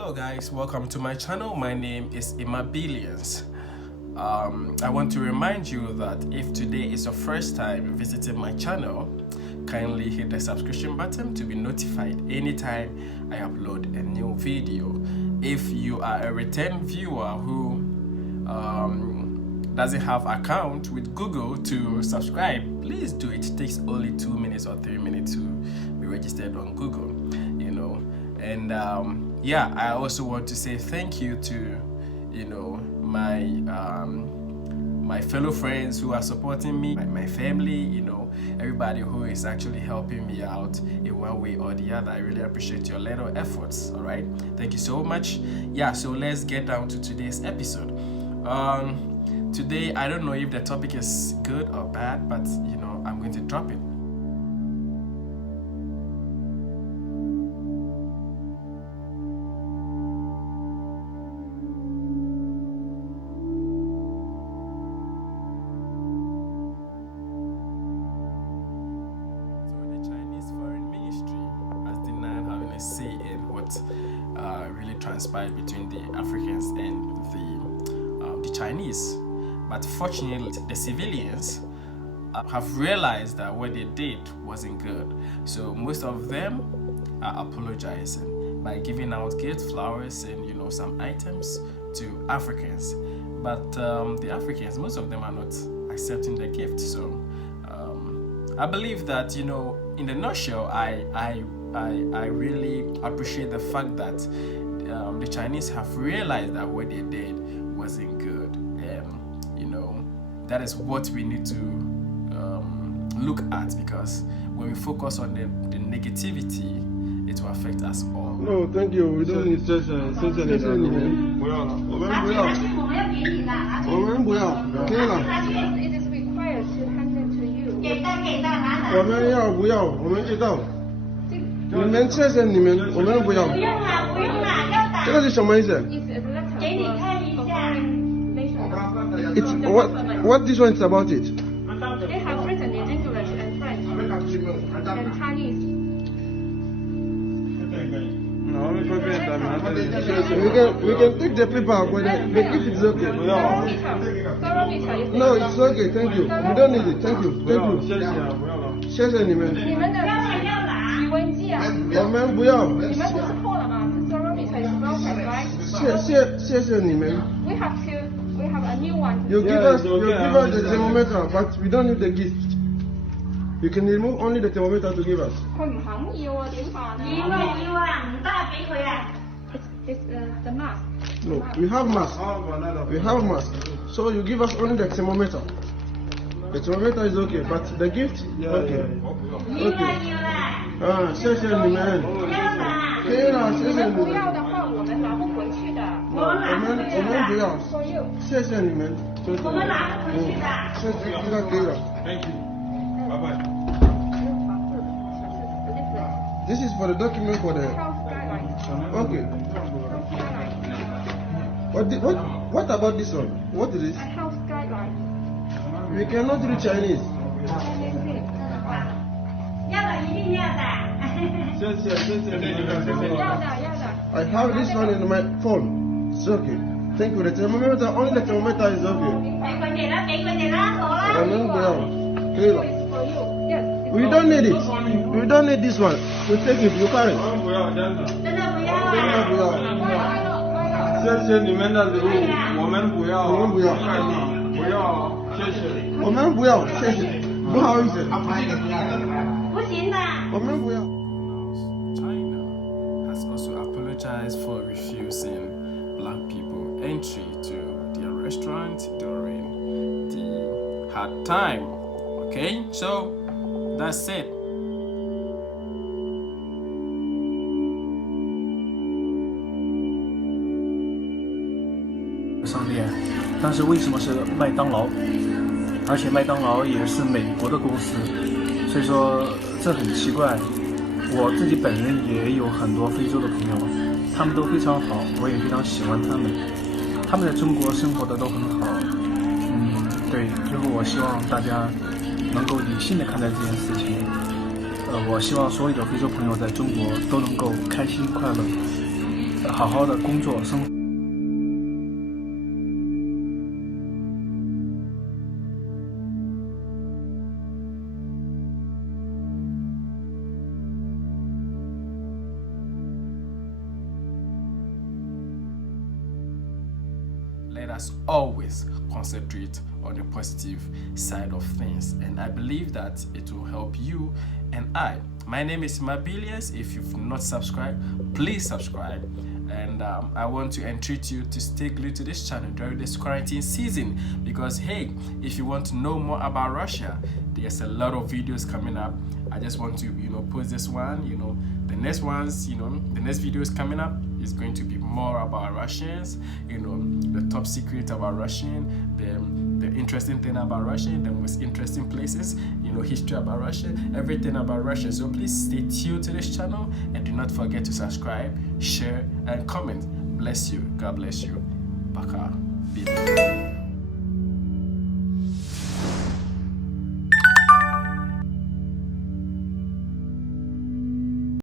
Hello guys, welcome to my channel. My name is Imabilians. I want to remind you that if today is your first time visiting my channel, kindly hit the subscription button to be notified anytime I upload a new video. If you are a return viewer who doesn't have account with Google to subscribe, please do it. It takes only 2 minutes or 3 minutes to be registered on Google, and yeah, I also want to say thank you to my fellow friends who are supporting me, my family, everybody who is actually helping me out in one way or the other. I really appreciate your little efforts. All right, thank you so much. Yeah, so let's get down to today's episode. Today, I don't know if the topic is good or bad, but I'm going to drop it. Say in what really transpired between the Africans and the Chinese, but fortunately the civilians have realized that what they did wasn't good, so most of them are apologizing by giving out gifts, flowers, and some items to Africans, but the Africans, most of them are not accepting the gift. So I believe that in the nutshell, I really appreciate the fact that the Chinese have realized that what they did wasn't good. That is what we need to look at, because when we focus on the negativity, it will affect us all. No, thank you. We don't need stress. It is required to hand it to you. 我们要不要？我们知道。你们谢谢你们，我们不要。不用了，不用了，要打。这个是什么意思？给你看一下。It's what this one is about it. They have written in English and French and Chinese. No, we can take the paper, but the gift is okay. No, it's okay. Thank you. We don't need it. Thank you. Thank you. 谢谢你们。你们的体温计啊？我们不要。你们不是破了吗？这 thermometer is broken, right? 谢谢你们。We have a new one. You give us the thermometer, but we don't need the gift. You can remove only the thermometer to give us. 佢唔肯要啊，點辦啊？要啊，唔得俾佢啊。It's the mask. No, we have mask. We have mask. So you give us only the thermometer. The thermometer is okay, but the gift, okay. 要啦。谢谢你们。可以了，谢谢你们。不要的话，我们拿不回去的。我们不要。谢谢你们。我们拿不回去的。这个可以了。Thank you. Bye bye. This is for the document for the. Okay. What about this one? What is this? Health guideline. We cannot read Chinese. 要的一定要的。谢谢要的。I have this one in my phone. It's okay. Thank you. The thermometer, only the thermometer is okay. 俾佢哋啦，好啦。我们不要。可以了。It's for you. Yes. We don't need it. We don't need this one. We take it. You carry. 真的不要啊。真的不要。谢谢你们的礼物，我们不要，我们不要，不要，谢谢。我们不要，谢谢，不好意思。不行的。我们不要。China has also apologized for refusing black people entry to their restaurant during the hard time. Okay, so that's it. 商店，但是为什么是麦当劳？而且麦当劳也是美国的公司，所以说这很奇怪。我自己本人也有很多非洲的朋友，他们都非常好，我也非常喜欢他们。他们在中国生活的都很好。对，最后我希望大家能够理性的看待这件事情。我希望所有的非洲朋友在中国都能够开心快乐。好好的工作生活。Let us always concentrate on the positive side of things, and I believe that it will help you and I. My name is Mabilius. If you've not subscribed, please subscribe, and I want to entreat you to stay glued to this channel during this quarantine season, because hey, if you want to know more about Russia, there's a lot of videos coming up. I just want to post this one. The next ones, the next videos coming up is going to be more about Russians, the top secret about Russian, the interesting thing about Russia, the most interesting places, history about Russia, everything about Russia. So please stay tuned to this channel, and do not forget to subscribe, share, and comment. Bless you. God bless you. Baka.